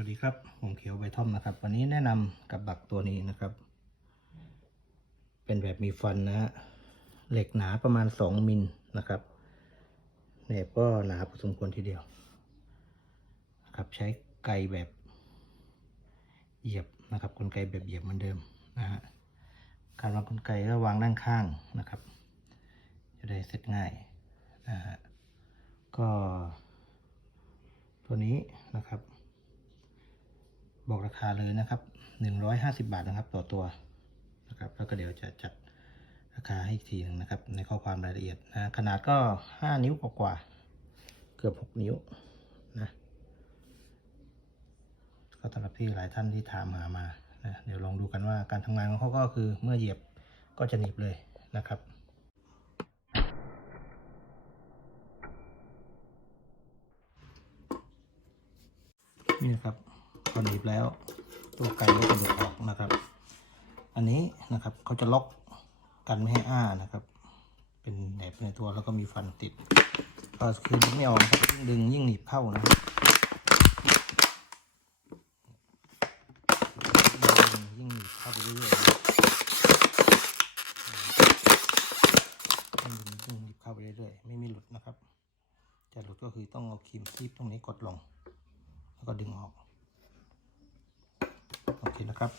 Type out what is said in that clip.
วัสดีครับ ผมเขียวใบท่อมนะครับ วันนี้แนะนำกับบักตัวนี้นะครับ เป็นแบบมีฟันนะฮะเหล็กหนาประมาณ 2 มิลนะครับแหนบก็หนาพอสมควรทีเดียวครับใช้ไกแบบเหยียบนะครับกลไกแบบเหยียบเหมือนเดิมนะฮะการวางกลไกก็วางด้านข้างนะครับ จะได้เสร็จง่ายนะฮะก็ตัวนี้นะครับ บอกราคาเลยนะครับ 150 บาทนะครับต่อตัวนะครับแล้วก็เดี๋ยวจะจัดราคาให้อีกทีหนึ่งนะครับ ในข้อความรายละเอียดนะขนาดก็ 5 นิ้วกว่าเกือบ 6 นิ้วนะก็สำหรับที่หลายท่านที่ถามหามานะเดี๋ยวลองดูกันว่าการทำงานของเขาก็คือเมื่อเหยียบก็จะหนีบเลยนะครับนี่นะครับ พอหนีบแล้ว ตัวไก่ก็จะหลุดออกนะครับ อันนี้นะครับเขาจะล็อกกันไม่ให้อ้านะครับ เป็นแหนบในตัวแล้วก็มีฟันติด ก็คือดึงไม่ออกครับยิ่งดึงยิ่งหนีบเข้านะครับยิ่งหนีบเข้าไปเรื่อยๆยิ่งหนีบเข้าไปเรื่อยๆไม่มีหลุดนะครับจะหลุดก็คือต้องเอาครีมคีบตรงนี้กดลง แล้วก็ดึงออก ทีนะครับ